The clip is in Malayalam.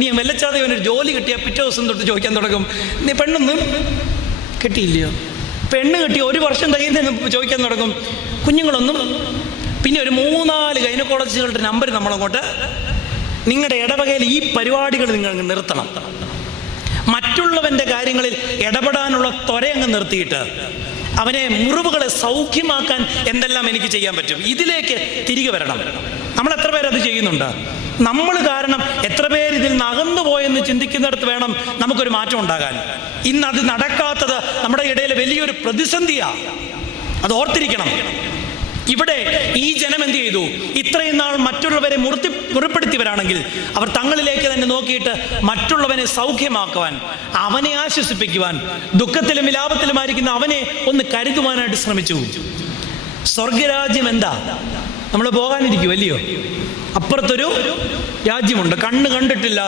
നീ വെല്ലച്ചാതെ അവനൊരു ജോലി കിട്ടിയാൽ പിറ്റേ ദിവസം തൊട്ട് ചോദിക്കാൻ തുടങ്ങും, നീ പെണ്ണൊന്നും കെട്ടിയില്ലയോ? പെണ്ണ് കെട്ടി 1 വർഷം കഴിയുന്നതിന് ചോദിക്കാൻ തുടങ്ങും, കുഞ്ഞുങ്ങളൊന്നും. പിന്നെ ഒരു 3-4 ഗൈനക്കോളജിസ്റ്റുകളുടെ നമ്പർ നമ്മളങ്ങോട്ട്, നിങ്ങളുടെ ഇടവകയിൽ ഈ പരിപാടികൾ നിങ്ങൾ നിർത്തണം. മറ്റുള്ളവൻ്റെ കാര്യങ്ങളിൽ ഇടപെടാനുള്ള ത്വരയങ്ങ് നിർത്തിയിട്ട് അവനെ മുറിവുകളെ സൗഖ്യമാക്കാൻ എന്തെല്ലാം എനിക്ക് ചെയ്യാൻ പറ്റും, ഇതിലേക്ക് തിരികെ വരണം. നമ്മൾ എത്ര പേരത് ചെയ്യുന്നുണ്ട്? നമ്മൾ കാരണം എത്ര പേര് ഇതിൽ നിന്ന് അകന്നു പോയെന്ന് ചിന്തിക്കുന്നിടത്ത് വേണം നമുക്കൊരു മാറ്റം ഉണ്ടാകാൻ. ഇന്ന് അത് നടക്കാത്തത് നമ്മുടെ ഇടയിൽ വലിയൊരു പ്രതിസന്ധിയാണ്. അത് ഓർത്തിരിക്കണം. ഇവിടെ ഈ ജനം എന്ത് ചെയ്തു? ഇത്രയും നാൾ മറ്റുള്ളവരെ മുറിപ്പെടുത്തിയവരാണെങ്കിൽ അവർ തങ്ങളിലേക്ക് തന്നെ നോക്കിയിട്ട് മറ്റുള്ളവനെ സൗഖ്യമാക്കുവാൻ, അവനെ ആശ്വസിപ്പിക്കുവാൻ, ദുഃഖത്തിലും വിലാപത്തിലുമായിരിക്കുന്ന അവനെ ഒന്ന് കരുതുവാനായിട്ട് ശ്രമിച്ചു. സ്വർഗരാജ്യം എന്താ? നമ്മൾ പോകാനിരിക്കും അല്ലയോ? അപ്പുറത്തൊരു രാജ്യമുണ്ട്, കണ്ണ് കണ്ടിട്ടില്ല